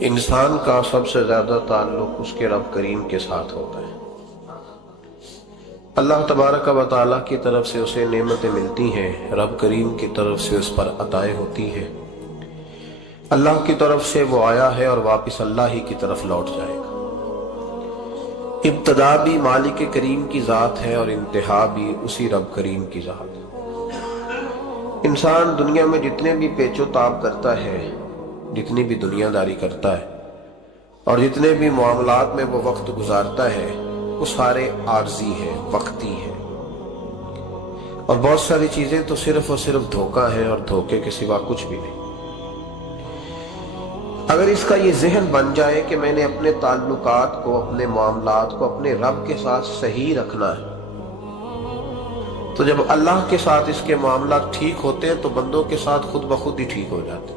انسان کا سب سے زیادہ تعلق اس کے رب کریم کے ساتھ ہوتا ہے۔ اللہ تبارک و تعالیٰ کی طرف سے اسے نعمتیں ملتی ہیں، رب کریم کی طرف سے اس پر عطائیں ہوتی ہیں۔ اللہ کی طرف سے وہ آیا ہے اور واپس اللہ ہی کی طرف لوٹ جائے گا۔ ابتدا بھی مالک کریم کی ذات ہے اور انتہا بھی اسی رب کریم کی ذات ہے۔ انسان دنیا میں جتنے بھی پیچ و تاب کرتا ہے، جتنی بھی دنیا داری کرتا ہے اور جتنے بھی معاملات میں وہ وقت گزارتا ہے، وہ سارے عارضی ہیں، وقتی ہیں، اور بہت ساری چیزیں تو صرف اور صرف دھوکہ ہیں اور دھوکے کے سوا کچھ بھی نہیں۔ اگر اس کا یہ ذہن بن جائے کہ میں نے اپنے تعلقات کو، اپنے معاملات کو اپنے رب کے ساتھ صحیح رکھنا ہے، تو جب اللہ کے ساتھ اس کے معاملات ٹھیک ہوتے ہیں تو بندوں کے ساتھ خود بخود ہی ٹھیک ہو جاتے ہیں۔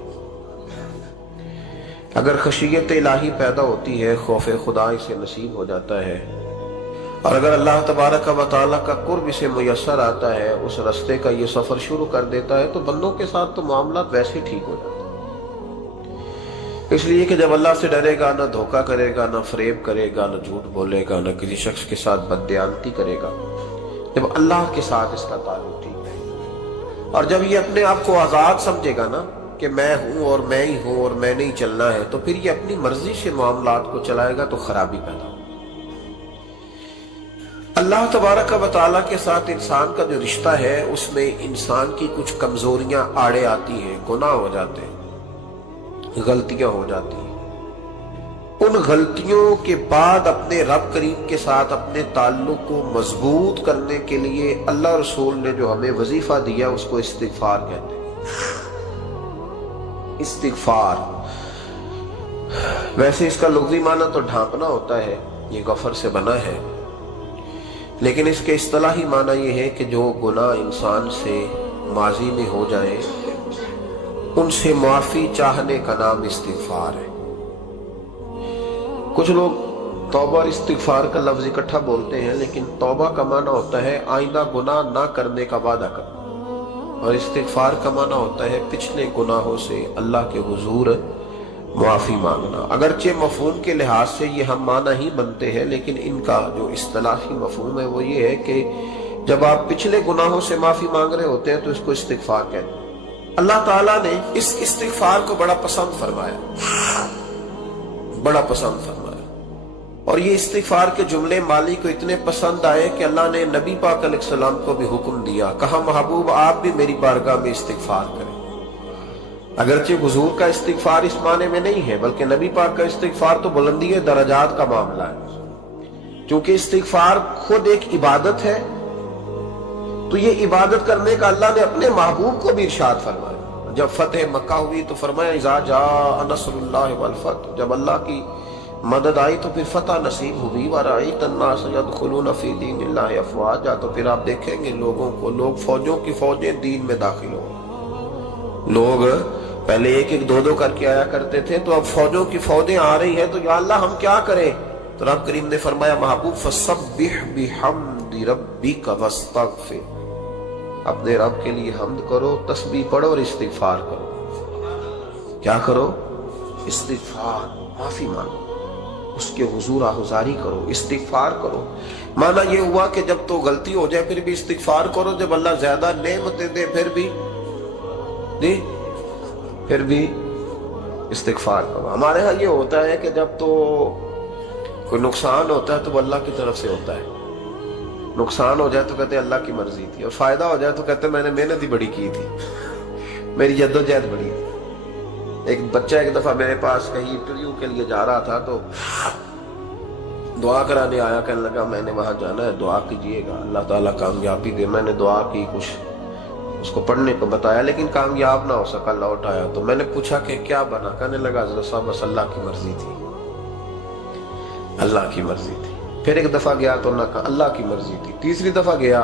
اگر خشیت الہی پیدا ہوتی ہے، خوف خدا اسے نصیب ہو جاتا ہے، اور اگر اللہ تبارک و تعالیٰ کا قرب اسے میسر آتا ہے، اس رستے کا یہ سفر شروع کر دیتا ہے، تو بندوں کے ساتھ تو معاملات ویسے ہی ٹھیک ہو جاتے ہیں۔ اس لیے کہ جب اللہ سے ڈرے گا، نہ دھوکہ کرے گا، نہ فریب کرے گا، نہ جھوٹ بولے گا، نہ کسی شخص کے ساتھ بددیانتی کرے گا، جب اللہ کے ساتھ اس کا تعلق ٹھیک ہے، اور جب یہ اپنے آپ کو آزاد سمجھے گا نا کہ میں ہوں اور میں ہی ہوں اور میں نے ہی چلنا ہے، تو پھر یہ اپنی مرضی سے معاملات کو چلائے گا تو خرابی پیدا ہوگی۔ اللہ تبارک و تعالیٰ کے ساتھ انسان کا جو رشتہ ہے، اس میں انسان کی کچھ کمزوریاں آڑے آتی ہیں، گناہ ہو جاتے ہیں، غلطیاں ہو جاتی ہیں۔ ان غلطیوں کے بعد اپنے رب کریم کے ساتھ اپنے تعلق کو مضبوط کرنے کے لیے اللہ رسول نے جو ہمیں وظیفہ دیا، اس کو استغفار کہتے ہیں۔ استغفار ویسے اس کا لغوی معنی تو ڈھانپنا ہوتا ہے، یہ غفر سے بنا ہے، لیکن اس کے اصطلاحی معنی یہ ہے کہ جو گناہ انسان سے ماضی میں ہو جائے، ان سے معافی چاہنے کا نام استغفار ہے۔ کچھ لوگ توبہ اور استغفار کا لفظ اکٹھا بولتے ہیں، لیکن توبہ کا معنی ہوتا ہے آئندہ گناہ نہ کرنے کا وعدہ کرنا، اور استغفار کا معنی ہوتا ہے پچھلے گناہوں سے اللہ کے حضور معافی مانگنا۔ اگرچہ مفہوم کے لحاظ سے یہ ہم معنی ہی بنتے ہیں، لیکن ان کا جو اصطلاحی مفہوم ہے وہ یہ ہے کہ جب آپ پچھلے گناہوں سے معافی مانگ رہے ہوتے ہیں تو اس کو استغفار کہتے ہیں۔ اللہ تعالیٰ نے اس استغفار کو بڑا پسند فرمایا، بڑا پسند فرمایا، اور یہ استغفار کے جملے مالی کو اتنے پسند آئے کہ اللہ نے نبی پاک علیہ السلام کو بھی حکم دیا، کہا محبوب آپ بھی میری بارگاہ میں استغفار کریں۔ اگرچہ حضور کا استغفار اس معنی میں نہیں ہے، بلکہ نبی پاک کا استغفار تو بلندی درجات کا معاملہ ہے۔ چونکہ استغفار خود ایک عبادت ہے، تو یہ عبادت کرنے کا اللہ نے اپنے محبوب کو بھی ارشاد فرمایا۔ جب فتح مکہ ہوئی تو فرمایا اذا جاء نصر اللہ والفتح، جب اللہ کی مدد آئی تو پھر فتح نصیب ہوئی، وَرَأَيْتَ النَّاسَ يَدْخُلُونَ فِي دِينِ اللَّهِ أَفْوَاجًا، تو پھر آپ دیکھیں گے لوگوں کو، لوگ فوجوں کی فوجیں دین میں داخل ہوں۔ لوگ پہلے ایک ایک دو دو کر کے آیا کرتے تھے، تو اب فوجوں کی فوجیں آ رہی ہیں، تو یا اللہ ہم کیا کریں؟ تو رب کریم نے فرمایا محبوب فَسَبِّحْ بِحَمْدِ رَبِّكَ وَاسْتَغْفِرْ، اپنے رب کے لیے حمد کرو، تسبیح پڑھو اور استغفار کرو۔ کیا کرو؟ استغفار، معافی مانگو، اس کے حضور آہوزاری کرو، استغفار کرو۔ معنی یہ ہوا کہ جب تو غلطی ہو جائے پھر بھی استغفار کرو، جب اللہ زیادہ نعمتیں دے پھر بھی استغفار کرو۔ ہمارے ہاں یہ ہوتا ہے کہ جب تو کوئی نقصان ہوتا ہے تو وہ اللہ کی طرف سے ہوتا ہے، نقصان ہو جائے تو کہتے ہیں اللہ کی مرضی تھی، اور فائدہ ہو جائے تو کہتے ہیں میں نے محنت ہی بڑی کی تھی، میری جدوجہد بڑی تھی۔ ایک بچہ ایک دفعہ میرے پاس کہیں انٹرویو کے لیے جا رہا تھا، تو دعا کرانے آیا، کہنے لگا میں نے وہاں جانا ہے، دعا کیجئے گا اللہ تعالیٰ کامیابی دے۔ میں نے دعا کی، کچھ اس کو پڑھنے کو بتایا، لیکن کامیاب نہ ہو سکا، لوٹ آیا۔ تو میں نے پوچھا کہ کیا بنا؟ کہنے لگا حضرت صاحب بس اللہ کی مرضی تھی، اللہ کی مرضی تھی۔ پھر ایک دفعہ گیا تو نہ کہا اللہ کی مرضی تھی، تیسری دفعہ گیا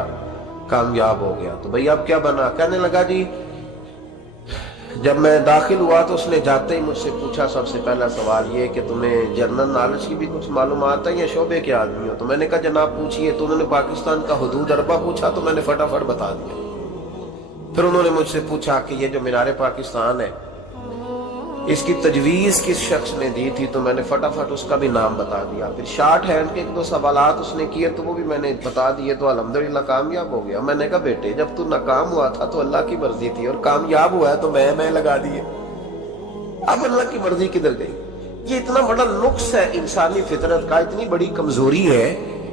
کامیاب ہو گیا۔ تو بھئی اب کیا بنا؟ کہنے لگا جی جب میں داخل ہوا تو اس نے جاتے ہی مجھ سے پوچھا سب سے پہلا سوال یہ کہ تمہیں جنرل نالج کی بھی کچھ معلومات ہے یا شعبے کے آدمی ہو؟ تو میں نے کہا جناب پوچھئے۔ تو انہوں نے پاکستان کا حدود اربہ پوچھا تو میں نے فٹافٹ بتا دیا۔ پھر انہوں نے مجھ سے پوچھا کہ یہ جو مینار پاکستان ہے اس کی تجویز کس شخص نے دی تھی تو میں نے فٹافٹ اس کا بھی نام بتا دیا. پھر شارٹ ہینڈ کے ایک دو سوالات اس نے کیے تو وہ بھی میں نے بتا دیے, تو الحمدللہ کامیاب ہو گیا. میں نے کہا بیٹے جب تو ناکام ہوا تھا تو اللہ کی مرضی تھی, اور کامیاب ہوا ہے تو میں لگا دیے. اب اللہ کی مرضی کدھر گئی؟ یہ اتنا بڑا نقص ہے انسانی فطرت کا, اتنی بڑی کمزوری ہے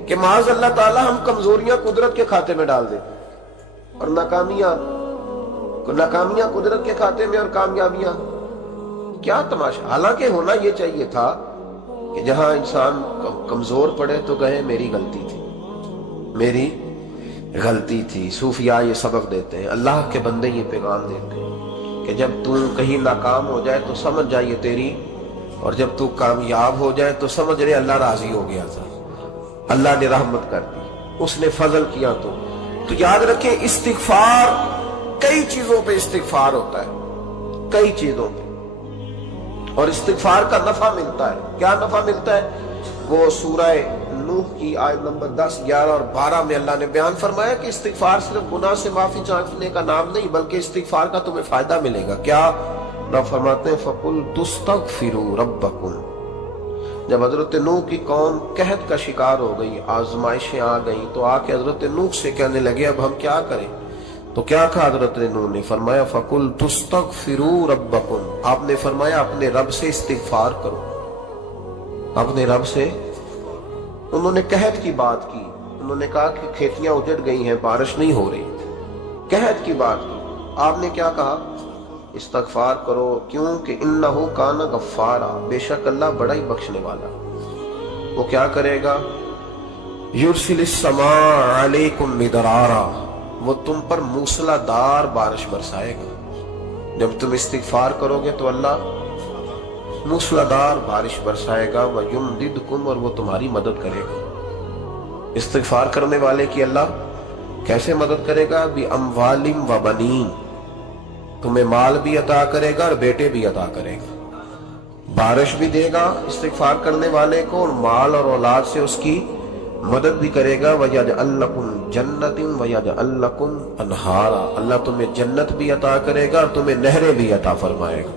کہ معاذ اللہ تعالی ہم کمزوریاں قدرت کے کھاتے میں ڈال دیتے, اور ناکامیاں قدرت کے کھاتے میں, اور کامیابیاں. کیا تماشا. حالانکہ ہونا یہ چاہیے تھا کہ جہاں انسان کمزور پڑے تو کہے میری غلطی تھی, میری غلطی تھی. صوفیاء یہ سبق دیتے ہیں, اللہ کے بندے یہ پیغام دیتے ہیں کہ جب تو کہیں ناکام ہو جائے تو سمجھ جائیے تیری, اور جب تو کامیاب ہو جائے تو سمجھ رہے اللہ راضی ہو گیا تھا, اللہ نے رحمت کر دی, اس نے فضل کیا. تو یاد رکھیں استغفار, کئی چیزوں پہ استغفار ہوتا ہے, کئی چیزوں پہ, اور استغفار کا نفع ملتا ہے. کیا نفع ملتا ہے؟ وہ سورہ نوح کی آیت نمبر 10, 11 اور 12 میں اللہ نے بیان فرمایا کہ استغفار صرف گناہ سے معافی چاہنے کا نام نہیں, بلکہ استغفار کا تمہیں فائدہ ملے گا. کیا؟ رب فرماتے ہیں فَقُلْ تُسْتَغْفِرُوا رَبَّكُمْ. جب حضرت نوح کی قوم قحط کا شکار ہو گئی, آزمائشیں آ گئیں, تو آ کے حضرت نوح سے کہنے لگے اب ہم کیا کریں؟ تو کیا کہا حضرت نوح نے؟ فرمایا فَقُلْ تُسْتَغْفِرُوا رَبَّكُمْ. آپ نے فرمایا اپنے رب سے استغفار کرو, اپنے رب سے. انہوں نے قحط کی بات کی, انہوں نے کہا کہ کھیتیاں اجڑ گئی ہیں, بارش نہیں ہو رہی, قحط کی بات کی. آپ نے کیا کہا؟ استغفار کرو. کیوں کہ انہو کان غفارا, بے شک اللہ بڑا ہی بخشنے والا. وہ کیا کرے گا؟ یرسل السماء علیکم مدرارا, وہ تم پر موسلا دار بارش برسائے گا. جب تم استغفار کرو گے تو اللہ موسلا دار بارش برسائے گا. وَيُمْدِدْكُمْ, اور وہ تمہاری مدد کرے گا. استغفار کرنے والے کی اللہ کیسے مدد کرے گا؟ بِأَمْوَالٍ وَبَنِينَ, تمہیں مال بھی عطا کرے گا اور بیٹے بھی عطا کرے گا. بارش بھی دے گا استغفار کرنے والے کو, اور مال اور اولاد سے اس کی مدد بھی کرے گا. وَيَجْعَلْ لَكُمْ جَنَّةٍ وَيَجْعَلْ لَكُمْ أَنْهَارًا, اللہ تمہیں جنت بھی عطا کرے گا اور تمہیں نہریں بھی عطا فرمائے گا.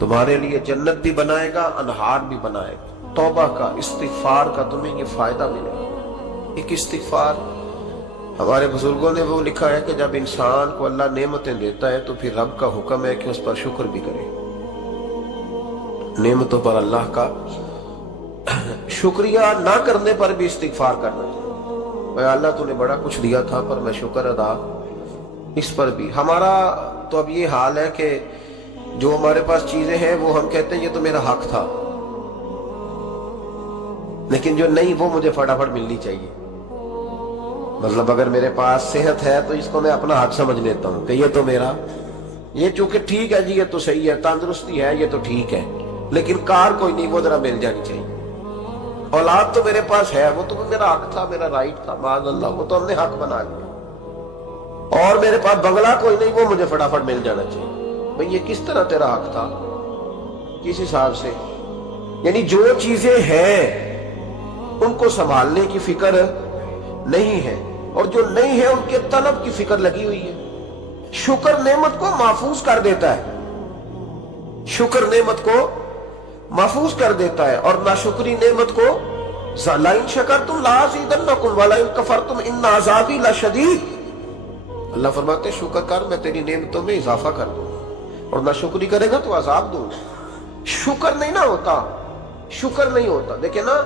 تمہارے لیے جنت بھی بنائے گا, انہار بھی بنائے گا. توبہ کا, استغفار کا تمہیں یہ فائدہ ملے گا. ایک استغفار, ہمارے بزرگوں نے وہ لکھا ہے کہ جب انسان کو اللہ نعمتیں دیتا ہے تو پھر رب کا حکم ہے کہ اس پر شکر بھی کرے. نعمتوں پر اللہ کا شکریہ نہ کرنے پر بھی استغفار کرنا چاہیے. اے اللہ تو نے بڑا کچھ دیا تھا پر میں شکر ادا اس پر بھی. ہمارا تو اب یہ حال ہے کہ جو ہمارے پاس چیزیں ہیں وہ ہم کہتے ہیں یہ تو میرا حق تھا, لیکن جو نہیں وہ مجھے فٹافٹ ملنی چاہیے. مطلب اگر میرے پاس صحت ہے تو اس کو میں اپنا حق سمجھ لیتا ہوں کہ یہ تو میرا, یہ چونکہ ٹھیک ہے جی, یہ تو صحیح ہے, تندرستی ہے, یہ تو ٹھیک ہے, لیکن کار کوئی نہیں, وہ ذرا مل جانی چاہیے. اولاد تو میرے پاس ہے, وہ تو میرا حق تھا, میرا رائٹ تھا, معاذ اللہ وہ تو ہم نے حق بنا لیا. اور میرے پاس بنگلہ کوئی نہیں, وہ مجھے فٹافٹ مل جانا چاہیے. بھئی یہ کس طرح تیرا حق تھا, کس حساب سے؟ یعنی جو چیزیں ہیں ان کو سنبھالنے کی فکر نہیں ہے, اور جو نہیں ہے ان کے طلب کی فکر لگی ہوئی ہے. شکر نعمت کو محفوظ کر دیتا ہے, شکر نعمت کو محفوظ کر دیتا ہے, اور ناشکری نعمت کو لَئِن شَكَرْتُمْ لَأَزِيدَنَّكُمْ وَلَئِن كَفَرْتُمْ إِنَّ عَذَابِي لَشَدِيدٌ. اللہ فرماتے ہیں شکر کر, میں تیری نعمتوں میں اضافہ کر دوں, اور ناشکری کرے گا تو عذاب دوں. شکر نہیں نہ ہوتا, شکر نہیں ہوتا. دیکھیں نا,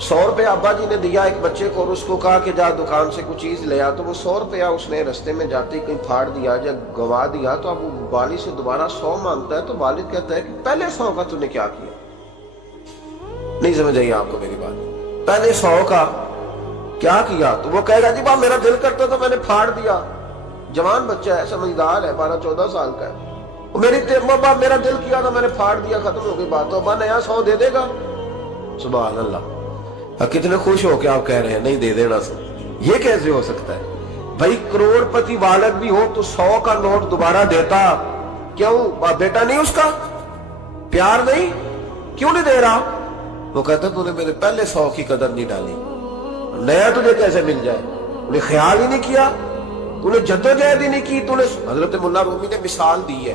100 روپے ابا جی نے دیا ایک بچے کو, اور اس کو کہا کہ جا دکان سے کچھ چیز لے آ, تو وہ 100 روپیہ اس نے رستے میں جاتے کہیں پھاڑ دیا یا گوا دیا, تو اب وہ والد سے دوبارہ 100 مانگتا ہے, تو والد کہتا ہے کہ پہلے 100 کا تو نے کیا کیا؟ نہیں سمجھ آئی آپ کو میری بات؟ پہلے 100 کا کیا کیا؟ تو وہ کہے گا جی باپ میرا دل کرتا تو میں نے پھاڑ دیا. جوان بچہ ہے, سمجھدار ہے, 12-14 سال کا ہے, باپ میرا دل کیا تھا میں نے پھاڑ دیا, ختم ہو گئی بات. تو ابا نیا 100 دے دے گا. سبحان اللہ, کتنے خوش ہو کے آپ کہہ رہے ہیں نہیں دے دینا سر. یہ کیسے ہو سکتا ہے بھائی؟ کروڑ پتی والد بھی ہو تو 100 کا نوٹ دوبارہ دیتا کیوں؟ بیٹا نہیں اس کا پیار نہیں, کیوں نہیں دے رہا؟ وہ کہتا تو نے میرے پہلے 100 کی قدر نہیں ڈالی, نیا تجھے کیسے مل جائے؟ انہیں خیال ہی نہیں کیا, تو نے جدوجہد ہی نہیں کی. تو نے حضرت مولا رومی نے مثال دی ہے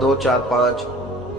2 4 5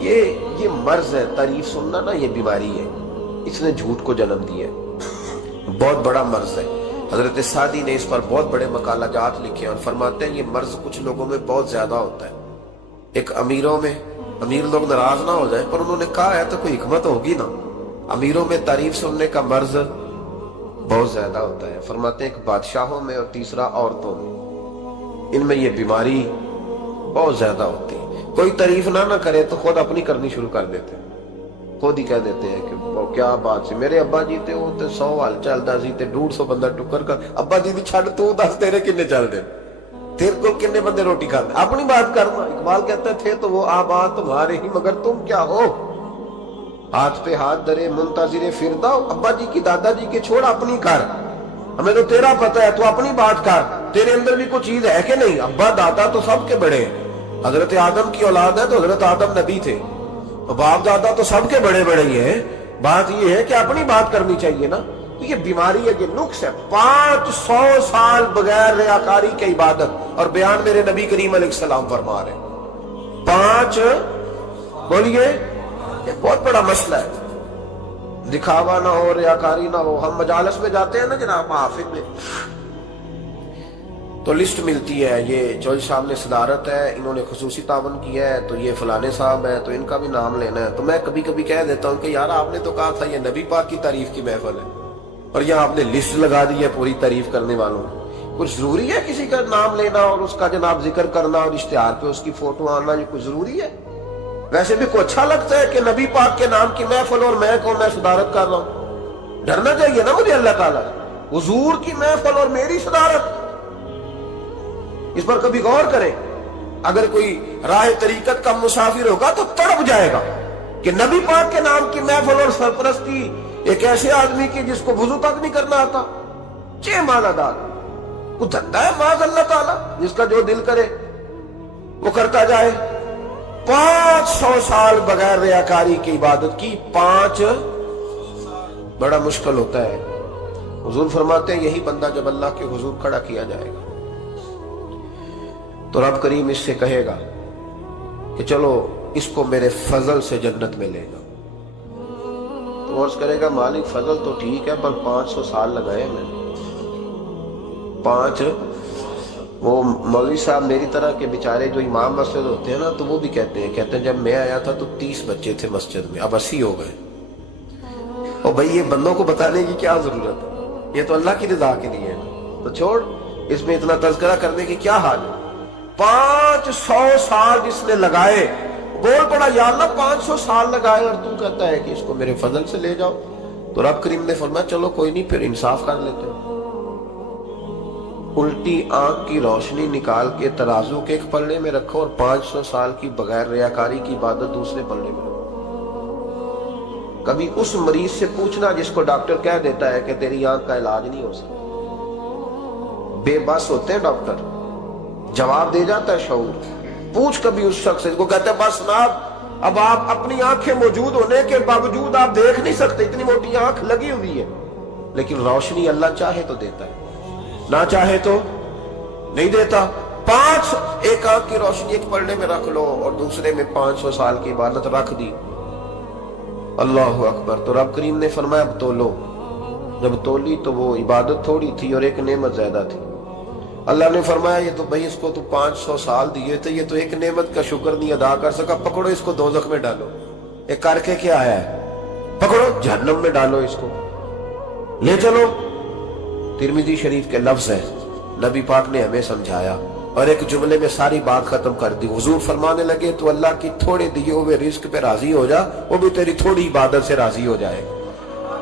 یہ مرض ہے، تعریف سننا نا یہ بیماری ہے، اس نے جھوٹ کو جنم دیا ہے، بہت بڑا مرض ہے۔ حضرت سعدی نے اس پر بہت بڑے مقالہ جات لکھے اور فرماتے ہیں یہ مرض کچھ لوگوں میں بہت زیادہ ہوتا ہے۔ ایک امیروں میں، امیر لوگ ناراض نہ ہو جائیں پر انہوں نے کہا ہے تو کوئی حکمت ہوگی نا، امیروں میں تعریف سننے کا مرض بہت زیادہ ہوتا ہے۔ فرماتے ہیں ایک بادشاہوں میں اور تیسرا عورتوں میں، ان میں یہ بیماری بہت زیادہ ہوتی ہے۔ کوئی تعریف نہ کرے تو خود اپنی کرنی شروع کر دیتے ہیں، خود ہی کہہ دیتے ہیں کہ کیا بات سے میرے ابا جی تے وہ تے 100 حال چلدا سی تے 150 بندہ ٹکر کر ابا جی دی چھڑ تو دس تیرے کنے چل دے، تیرے کو کنے بندے روٹی کھاتے، اپنی بات کرنا۔ اقبال کہتا ہے تھے تو وہ آباد تمہارے ہی مگر تم کیا ہو، ہاتھ پہ ہاتھ درے منتظر فردا، ابا جی کی دادا جی کے چھوڑ اپنی کر، ہمیں تو تیرا پتہ ہے تو اپنی بات کر، تیرے اندر بھی کوئی چیز ہے کہ نہیں۔ ابا دادا تو سب کے بڑے ہیں، حضرت آدم کی اولاد ہے تو حضرت آدم نبی تھے، باپ دادا تو سب کے بڑے بڑے ہی ہیں، بات یہ ہے کہ اپنی بات کرنی چاہیے نا۔ تو یہ بیماری ہے، یہ نقص ہے۔ 500 سال بغیر ریاکاری کی عبادت اور بیان میرے نبی کریم علیہ السلام فرما رہے ہیں، 5 بولیے، یہ بہت بڑا مسئلہ ہے، دکھاوا نہ ہو، ریاکاری نہ ہو۔ ہم مجالس میں جاتے ہیں نا جناب، محافل میں تو لسٹ ملتی ہے، یہ چوہدری صاحب نے صدارت ہے، انہوں نے خصوصی تعاون کیا ہے، تو یہ فلانے صاحب ہے تو ان کا بھی نام لینا ہے۔ تو میں کبھی کبھی کہہ دیتا ہوں کہ یار آپ نے تو کہا تھا یہ نبی پاک کی تعریف کی محفل ہے اور یہاں آپ نے لسٹ لگا دی ہے پوری تعریف کرنے والوں کی۔ کچھ ضروری ہے کسی کا نام لینا اور اس کا جناب ذکر کرنا اور اشتہار پہ اس کی فوٹو آنا، یہ کچھ ضروری ہے؟ ویسے بھی کو اچھا لگتا ہے کہ نبی پاک کے نام کی محفل اور میں صدارت کر رہا ہوں؟ ڈرنا چاہیے نا مجھے اللہ تعالیٰ، حضور کی محفل اور میری صدارت، اس پر کبھی غور کریں۔ اگر کوئی راہ طریقت کا مسافر ہوگا تو تڑپ جائے گا کہ نبی پاک کے نام کی محفل اور سرپرستی ایک ایسے آدمی کی جس کو وضو تک نہیں کرنا آتا، چھ مالا دار، وہ دھندا ہے معاذ اللہ تعالیٰ، جس کا جو دل کرے وہ کرتا جائے۔ 500 سال بغیر ریاکاری کی عبادت کی، 5 بڑا مشکل ہوتا ہے۔ حضور فرماتے ہیں یہی بندہ جب اللہ کے حضور کھڑا کیا جائے گا تو رب کریم اس سے کہے گا کہ چلو اس کو میرے فضل سے جنت میں لے گا۔ تو عرض کرے گا مالک فضل تو ٹھیک ہے پر 500 سال لگائے میں نے، 5۔ وہ مولوی صاحب میری طرح کے بیچارے جو امام مسجد ہوتے ہیں نا تو وہ بھی کہتے ہیں جب میں آیا تھا تو 30 بچے تھے مسجد میں، اب 80 ہو گئے۔ اور بھائی یہ بندوں کو بتانے کی کیا ضرورت ہے، یہ تو اللہ کی رضا کے لیے ہے، تو چھوڑ اس میں اتنا تذکرہ کرنے کی کیا حال ہے۔ 500 سال جس نے لگائے، بول پڑا یا اللہ 500 سال لگائے اور تو کہتا ہے کہ اس کو میرے فضل سے لے جاؤ۔ تو رب کریم نے فرمایا چلو کوئی نہیں، پھر انصاف کر لیتے ہیں، الٹی آنکھ کی روشنی نکال کے ترازو کے ایک پلڑے میں رکھو اور 500 سال کی بغیر ریاکاری کی عبادت دوسرے پلڑے میں رکھو۔ کبھی اس مریض سے پوچھنا جس کو ڈاکٹر کہہ دیتا ہے کہ تیری آنکھ کا علاج نہیں ہو سکتا، بے بس ہوتے ہیں ڈاکٹر، جواب دے جاتا ہے شعور۔ پوچھ کبھی اس شخص سے کو کہتا ہے بس جناب اب آپ اپنی آنکھیں موجود ہونے کے باوجود آپ دیکھ نہیں سکتے، اتنی موٹی آنکھ لگی ہوئی ہے، لیکن روشنی اللہ چاہے تو دیتا ہے، نہ چاہے تو نہیں دیتا۔ 5 ایک آنکھ کی روشنی ایک پلڑے میں رکھ لو اور دوسرے میں 500 سال کی عبادت رکھ دی، اللہ اکبر۔ تو رب کریم نے فرمایا اب تولو، جب تولی تو وہ عبادت تھوڑی تھی اور ایک نعمت زیادہ تھی۔ اللہ نے فرمایا یہ تو بھائی اس کو تو 500 سال دیے تھے، یہ تو ایک نعمت کا شکر نہیں ادا کر سکا، پکڑو اس کو دوزخ میں ڈالو۔ ایک کر کے کیا آیا ہے، پکڑو جہنم میں ڈالو، اس کو لے چلو۔ ترمذی شریف کے لفظ ہیں، نبی پاک نے ہمیں سمجھایا اور ایک جملے میں ساری بات ختم کر دی۔ حضور فرمانے لگے تو اللہ کی تھوڑے دیے ہوئے رزق پہ راضی ہو جا، وہ بھی تیری تھوڑی عبادت سے راضی ہو جائے،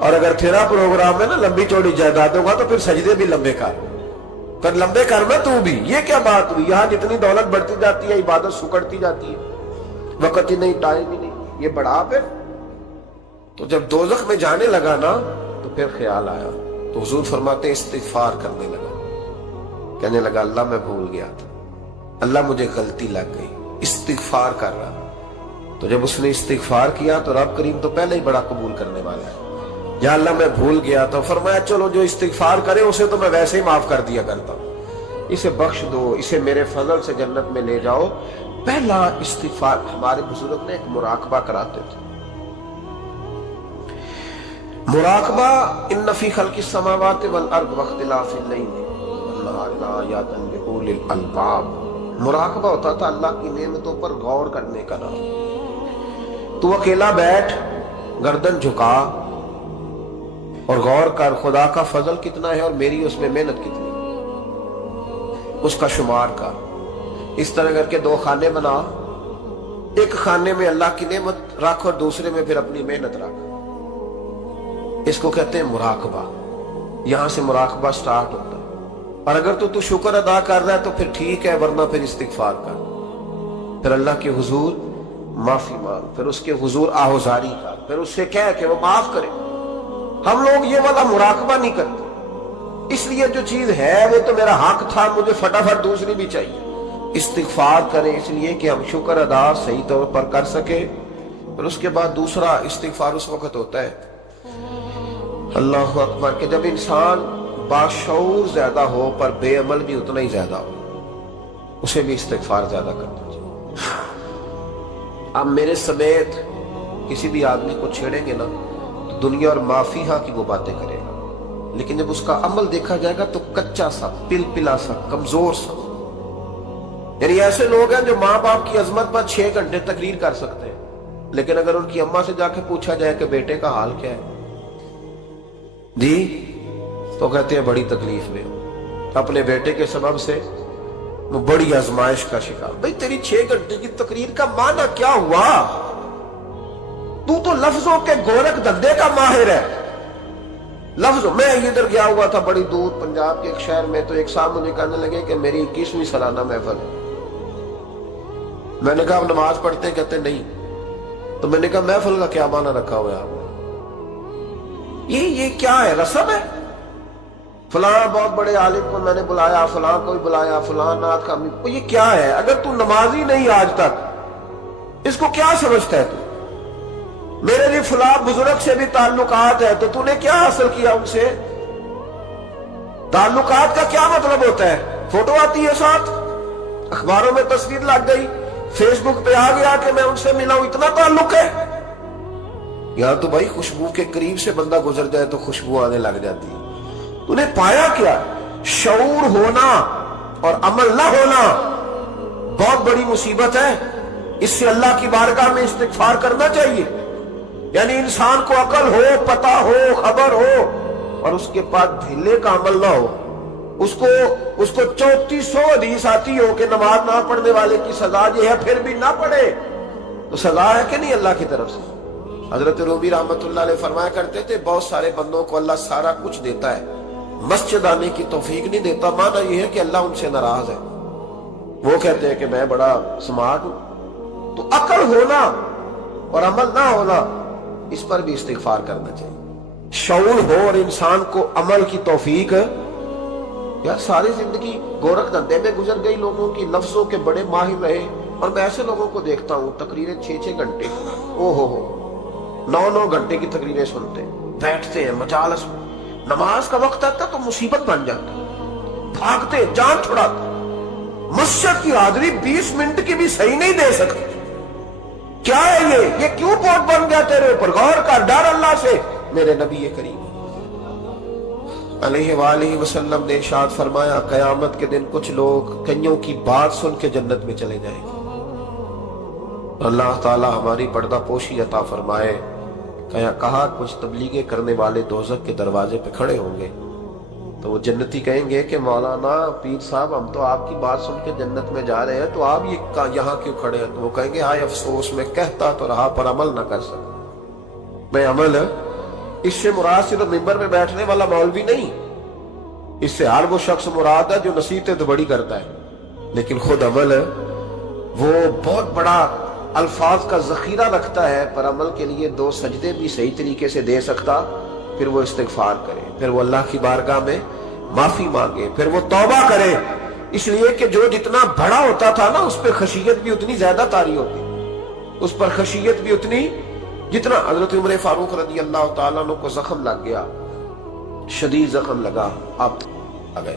اور اگر تیرا پروگرام ہے نا لمبی چوڑی جائیداد ہوگا تو پھر سجدے بھی لمبے کر لمبے کرنا تو بھی۔ یہ کیا بات ہوئی، یہاں جتنی دولت بڑھتی جاتی ہے عبادت سکڑتی جاتی ہے، وقت ہی نہیں، ٹائم ہی نہیں، یہ بڑھا پھر۔ تو جب دوزخ میں جانے لگا نا تو پھر خیال آیا، تو حضور فرماتے استغفار کرنے لگا، کہنے لگا اللہ میں بھول گیا تھا، اللہ مجھے غلطی لگ گئی، استغفار کر رہا۔ تو جب اس نے استغفار کیا تو رب کریم تو پہلے ہی بڑا قبول کرنے والا ہے، یا اللہ میں بھول گیا تو فرمایا چلو جو استغفار کرے اسے تو میں ویسے ہی معاف کر دیا کرتا ہوں، اسے بخش دو، اسے میرے فضل سے جنت میں لے جاؤ. پہلا استغفار ہمارے بزرگ نے ایک مراقبہ کراتے تھے. مراقبہ ان فی خلق السماوات والارض واختلاف اللیل والنہار لآیات لأولی الالباب. مراقبہ ہوتا تھا اللہ کی نعمتوں پر غور کرنے کا نام. تو اکیلا بیٹھ، گردن جھکا اور غور کر خدا کا فضل کتنا ہے اور میری اس میں محنت کتنی، اس کا شمار کر. اس طرح کر کے 2 خانے بنا، ایک خانے میں اللہ کی نعمت رکھ اور دوسرے میں پھر اپنی محنت رکھ. اس کو کہتے ہیں مراقبہ. یہاں سے مراقبہ سٹارٹ ہوتا ہے. اور اگر تو شکر ادا کر رہا ہے تو پھر ٹھیک ہے، ورنہ پھر استغفار کر، پھر اللہ کے حضور معافی مانگ، پھر اس کے حضور آہوزاری کر، پھر اس سے کہہ کہ وہ معاف کرے. ہم لوگ یہ والا مراقبہ نہیں کرتے، اس لیے جو چیز ہے وہ تو میرا حق تھا، مجھے فٹافٹ دوسری بھی چاہیے. استغفار کریں اس لیے کہ ہم شکر ادا صحیح طور پر کر سکے. پھر اس کے بعد دوسرا استغفار اس وقت ہوتا ہے اللہ اکبر کہ جب انسان باشعور زیادہ ہو پر بے عمل بھی اتنا ہی زیادہ ہو، اسے بھی استغفار زیادہ کرنا چاہیے. اب میرے سمیت کسی بھی آدمی کو چھیڑیں گے نا تو دنیا اور معافی ہاں کی وہ باتیں کرے گا، لیکن جب اس کا عمل دیکھا جائے گا تو کچا سا، پلپلا سا، کمزور سا. یعنی ایسے لوگ ہیں جو ماں باپ کی عظمت پر 6 گھنٹے تقریر کر سکتے ہیں، لیکن اگر ان کی اماں سے جا کے پوچھا جائے کہ بیٹے کا حال کیا ہے جی، تو کہتے ہیں بڑی تکلیف میں ہو، اپنے بیٹے کے سبب سے وہ بڑی آزمائش کا شکار. بھئی تیری 6 گھنٹے کی تقریر کا معنی کیا ہوا؟ تو لفظوں کے گورکھ دھندے کا ماہر ہے. لفظ میں ادھر گیا ہوا تھا بڑی دور پنجاب کے ایک شہر میں، تو ایک صاحب مجھے کہنے لگے کہ میری 21ویں سالانہ محفل ہے. میں نے کہا آپ نماز پڑھتے ہیں؟ کہتے نہیں. تو میں نے کہا محفل کا کیا معنی رکھا ہوا ہے آپ نے؟ یہ کیا ہے، رسم ہے؟ فلاں بہت بڑے عالم کو میں نے بلایا، فلاں کو بلایا، فلاں نعت کا. یہ کیا ہے؟ اگر تو نمازی نہیں آج تک، اس کو کیا سمجھتا ہے تو؟ میرے لیے فلاں بزرگ سے بھی تعلقات ہے، تو نے کیا حاصل کیا ان سے؟ تعلقات کا کیا مطلب ہوتا ہے؟ فوٹو آتی ہے ساتھ، اخباروں میں تصویر لگ گئی، فیس بک پہ آ گیا کہ میں ان سے ملا ہوں، اتنا تعلق ہے؟ یہاں تو بھائی خوشبو کے قریب سے بندہ گزر جائے تو خوشبو آنے لگ جاتی ہے. تو نے پایا کیا؟ شعور ہونا اور عمل نہ ہونا بہت بڑی مصیبت ہے. اس سے اللہ کی بارگاہ میں استغفار کرنا چاہیے. یعنی انسان کو عقل ہو، پتہ ہو، خبر ہو، اور اس کے بعد ڈھیلے کا عمل نہ ہو. اس کو 3400 حدیث آتی ہو کہ نماز نہ پڑھنے والے کی سزا یہ ہے، پھر بھی نہ پڑھے تو سزا ہے کہ نہیں اللہ کی طرف سے؟ حضرت رومی رحمت اللہ علیہ فرمایا کرتے تھے بہت سارے بندوں کو اللہ سارا کچھ دیتا ہے، مسجد آنے کی توفیق نہیں دیتا. معنی یہ ہے کہ اللہ ان سے ناراض ہے. وہ کہتے ہیں کہ میں بڑا سمارٹ ہوں. تو عقل ہونا اور عمل نہ ہونا، اس پر بھی استغفار کرنا چاہیے. شعور ہو اور انسان کو عمل کی توفیق. یار ساری زندگی گورکھ دھندے میں گزر گئی لوگوں کی، لفظوں کے بڑے ماہر رہے، اور میں ایسے لوگوں کو دیکھتا ہوں تقریریں 6 گھنٹے، او ہو 9 گھنٹے کی تقریریں سنتے ہیں، بیٹھتے ہیں مجالس میں. نماز کا وقت آتا تو مصیبت بن جاتا، بھاگتے، جان چھڑاتے. مسجد کی حاضری 20 منٹ کی بھی صحیح نہیں دے سکتے. کیا ہے یہ کیوں بوجھ بن گیا تیرے اوپر؟ غور کر، ڈر اللہ سے. میرے نبی کریم علیہ وآلہ وسلم نے ارشاد فرمایا قیامت کے دن کچھ لوگ کئیوں کی بات سن کے جنت میں چلے جائیں گے. اللہ تعالی ہماری پردہ پوشی عطا فرمائے. کہا کچھ تبلیغیں کرنے والے دوزخ کے دروازے پہ کھڑے ہوں گے تو وہ جنتی کہیں گے کہ مولانا پیر صاحب ہم تو آپ کی بات سن کے جنت میں جا رہے ہیں، تو آپ یہاں کیوں کھڑے ہیں؟ تو وہ کہیں گے ہائے افسوس، میں کہتا تو رہا پر عمل نہ کر سکا. میں عمل، اس سے مراد صرف ممبر میں بیٹھنے والا مولوی نہیں، اس سے ہر وہ شخص مراد ہے جو نصیحتیں تو بڑی کرتا ہے لیکن خود عمل وہ بہت بڑا الفاظ کا ذخیرہ رکھتا ہے، پر عمل کے لیے 2 سجدے بھی صحیح طریقے سے دے سکتا. پھر وہ استغفار کرے، پھر وہ اللہ کی بارگاہ میں معافی مانگے، پھر وہ توبہ کرے. اس لیے کہ جو جتنا بڑا ہوتا تھا نا اس پہ خشیت بھی اتنی زیادہ طاری ہوتی، اس پر خشیت بھی اتنی جتنا. حضرت عمر فاروق رضی اللہ تعالیٰ عنہ کو زخم لگ گیا، شدید زخم لگا، آپ آ گئے.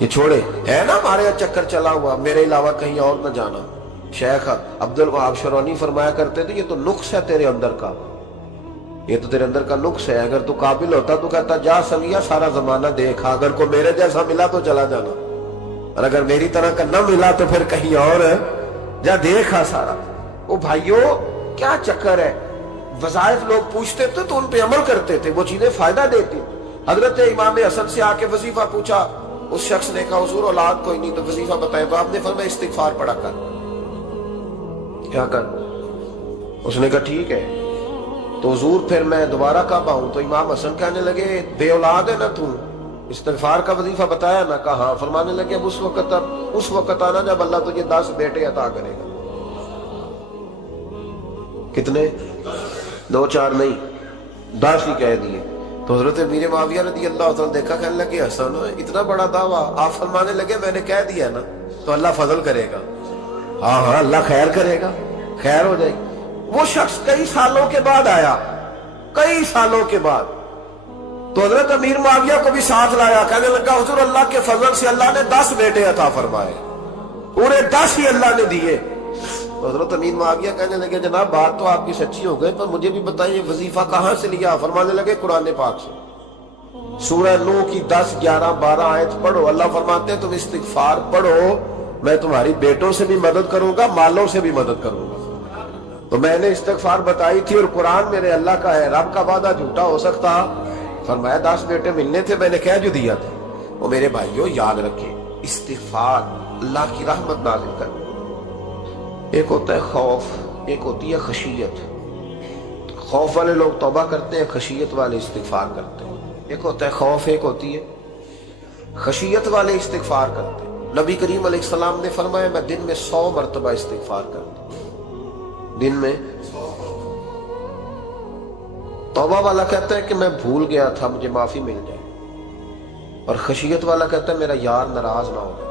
یہ چھوڑے، ہے نا ہمارے یہاں چکر چلا ہوا، میرے علاوہ کہیں اور نہ جانا۔ شیخ عبدالوہاب شرونی فرمایا کرتے تھے یہ تو نقص ہے تیرے اندر کا، یہ تو تیرے اندر کا نقص ہے، اگر تو قابل ہوتا تو کہتا جا سنگیا سارا زمانہ دیکھا، اگر کوئی میرے جیسا ملا تو چلا جانا، اور اگر میری طرح کا نہ ملا تو پھر کہیں اور جا دیکھا سارا۔ وہ بھائیوں کیا چکر ہے، وظائف لوگ پوچھتے تھے تو ان پہ عمل کرتے تھے، وہ چیزیں فائدہ دیتی۔ حضرت امام حسن سے آ کے وظیفہ پوچھا، اس شخص نے کہا حضور اولاد کوئی نہیں تو وظیفہ بتائے، تو آپ نے فرمایا استغفار پڑھا کر۔ کیا کر؟ اس نے کہا ٹھیک ہے۔ تو حضور پھر میں دوبارہ کب آؤں؟ تو امام حسن کہنے لگے بے اولاد ہے نا تو، استغفار کا وظیفہ بتایا نا؟ کہا ہاں۔ فرمانے لگے اب اس وقت آنا جب اللہ تجھے 10 بیٹے عطا کرے گا۔ کتنے؟ 2 4 نہیں، 10 ہی کہہ دیے۔ تو حضرت امیر معاویہ رضی اللہ تعالیٰ دیکھا، کہنے لگے حسن اتنا بڑا دعویٰ؟ آپ فرمانے لگے میں نے کہہ دیا نا تو اللہ فضل کرے گا۔ ہاں ہاں اللہ خیر کرے گا، خیر ہو جائے گی۔ وہ شخص کئی سالوں کے بعد آیا، کئی سالوں کے بعد، تو حضرت امیر معاویہ کو بھی ساتھ لایا، کہنے لگا حضور اللہ کے فضل سے اللہ نے 10 بیٹے عطا فرمائے، پورے 10 ہی اللہ نے دیے۔ تو حضرت امیر معاویہ کہنے لگے جناب بات تو آپ کی سچی ہو گئی، پر مجھے بھی بتائیے وظیفہ کہاں سے لیا؟ فرمانے لگے قرآن پاک سے، سورہ نوح کی 10 11 12 آیت پڑھو۔ اللہ فرماتے ہیں تم استغفار پڑھو، میں تمہاری بیٹوں سے بھی مدد کروں گا، مالوں سے بھی مدد کروں گا۔ تو میں نے استغفار بتائی تھی، اور قرآن میرے اللہ کا ہے، رب کا وعدہ جھوٹا ہو سکتا؟ فرمایا 10 بیٹے ملنے تھے، میں نے کہہ جو دیا تھا۔ وہ میرے بھائیوں یاد رکھیں، استغفار اللہ کی رحمت نازل کر۔ ایک ہوتا ہے خوف، ایک ہوتی ہے خشیت۔ خوف والے لوگ توبہ کرتے ہیں، خشیت والے استغفار کرتے ہیں۔ ایک ہوتا ہے خوف، ایک ہوتی ہے خشیت والے استغفار کرتے ہیں۔ نبی کریم علیہ السلام نے فرمایا میں دن میں 100 مرتبہ استغفار کرتا ہوں، دن میں۔ توبہ والا کہتا ہے کہ میں بھول گیا تھا، مجھے معافی مل جائے، اور خشیت والا کہتا ہے میرا یار ناراض نہ ہو جائے،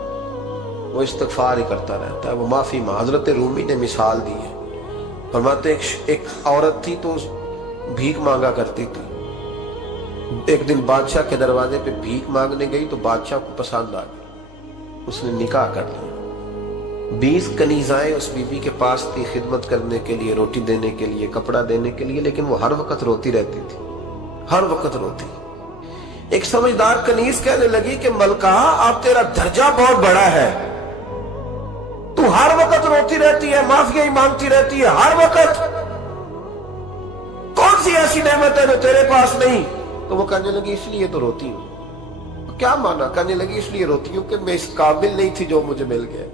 وہ استغفار ہی کرتا رہتا ہے، وہ معافی مانگ۔ حضرت رومی نے مثال دی ہے، فرماتے ایک عورت تھی تو بھیک مانگا کرتی تھی، ایک دن بادشاہ کے دروازے پہ بھیک مانگنے گئی تو بادشاہ کو پسند آ گئی، اس نے نکاح کر لیا۔ 20 کنیزائیں اس بی بی کے پاس تھی خدمت کرنے کے لیے، روٹی دینے کے لیے، کپڑا دینے کے لیے، لیکن وہ ہر وقت روتی رہتی تھی، ہر وقت روتی۔ ایک سمجھدار کنیز کہنے لگی کہ ملکہ آپ تیرا درجہ بہت بڑا ہے، تو ہر وقت روتی رہتی ہے، معافی ہی مانگتی رہتی ہے ہر وقت، کون سی ایسی نعمت ہے جو تیرے پاس نہیں؟ تو وہ کہنے لگی اس لیے تو روتی ہوں۔ کیا مانا؟ کہنے لگی اس لیے روتی ہوں کہ میں اس قابل نہیں تھی جو مجھے مل گیا،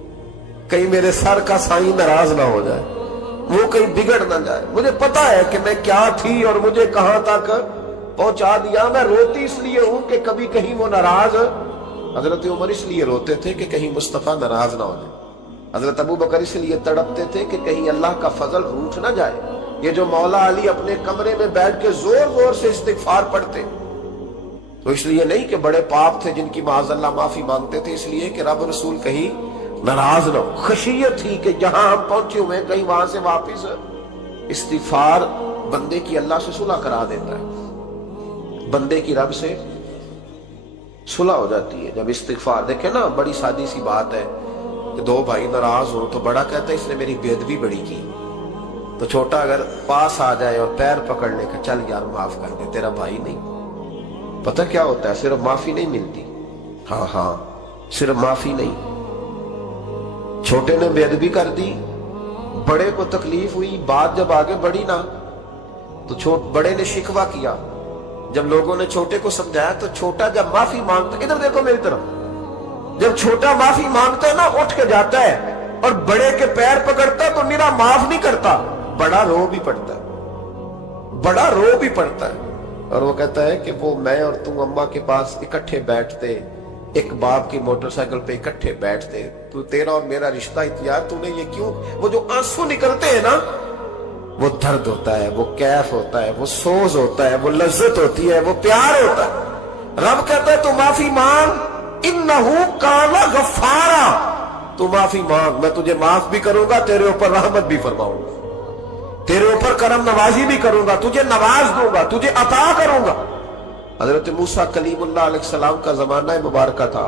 کہیں میرے سر کا سائیں ناراض نہ ہو جائے، وہ کہیں بگڑ نہ جائے، مجھے پتا ہے کہ میں کیا تھی اور مجھے کہاں تک پہنچا دیا، میں روتی اس لیے ہوں کہ کبھی کہیں وہ ناراض۔ حضرت عمر اس لیے روتے تھے کہ کہیں مصطفیٰ ناراض نہ ہو جائے، حضرت ابو بکر اس لیے تڑپتے تھے کہ کہیں اللہ کا فضل روٹھ نہ جائے۔ یہ جو مولا علی اپنے کمرے میں بیٹھ کے زور زور سے استغفار پڑھتے، تو اس لیے نہیں کہ بڑے پاپ تھے جن کی معاذ اللہ معافی مانگتے تھے، اس لیے کہ رب رسول کہیں ناراض نہ ہو۔ خشیت تھی کہ جہاں ہم پہنچے ہوئے کہیں وہاں سے واپس۔ استغفار بندے کی اللہ سے صلح کرا دیتا ہے، بندے کی رب سے صلح ہو جاتی ہے جب استغفار۔ دیکھیں نا بڑی سادی سی بات ہے کہ 2 بھائی ناراض ہو تو بڑا کہتا ہے اس نے میری بے ادبی بڑی کی، تو چھوٹا اگر پاس آ جائے اور پیر پکڑنے کا چل یار معاف کر دے، تیرا بھائی نہیں۔ پتہ کیا ہوتا ہے؟ صرف معافی نہیں ملتی، ہاں صرف معافی نہیں، چھوٹے نے بے ادبی کر دی، بڑے کو تکلیف ہوئی، بات جب آگے بڑھی نا تو بڑے نے شکوہ کیا، جب لوگوں نے چھوٹے کو سمجھایا تو چھوٹا جب معافی مانگتا، ادھر دیکھو میری طرف، جب چھوٹا معافی مانگتا ہے نا اٹھ کے جاتا ہے اور بڑے کے پیر پکڑتا ہے تو میرا معاف نہیں کرتا، بڑا رو بھی پڑتا ہے، بڑا رو بھی پڑتا ہے، اور وہ کہتا ہے کہ وہ میں اور تم اماں کے پاس اکٹھے بیٹھتے، ایک باپ کی موٹر سائیکل پہ اکٹھے بیٹھتے، تو تیرا اور میرا رشتہ یار تو نے یہ کیوں؟ وہ جو آنسو نکلتے ہیں نا وہ درد ہوتا ہے، وہ کیف ہوتا ہے، وہ سوز ہوتا ہے، وہ لذت ہوتی ہے، وہ پیار ہوتا ہے۔ رب کہتا ہے تو معافی مانگ، انہو کان غفارا، تو معافی مانگ، میں تجھے معاف بھی کروں گا، تیرے اوپر رحمت بھی فرماؤں گا، تیرے اوپر کرم نوازی بھی کروں گا، تجھے نواز دوں گا، تجھے عطا کروں گا۔ حضرت موسیٰ کلیم اللہ علیہ السلام کا زمانہ مبارکہ تھا،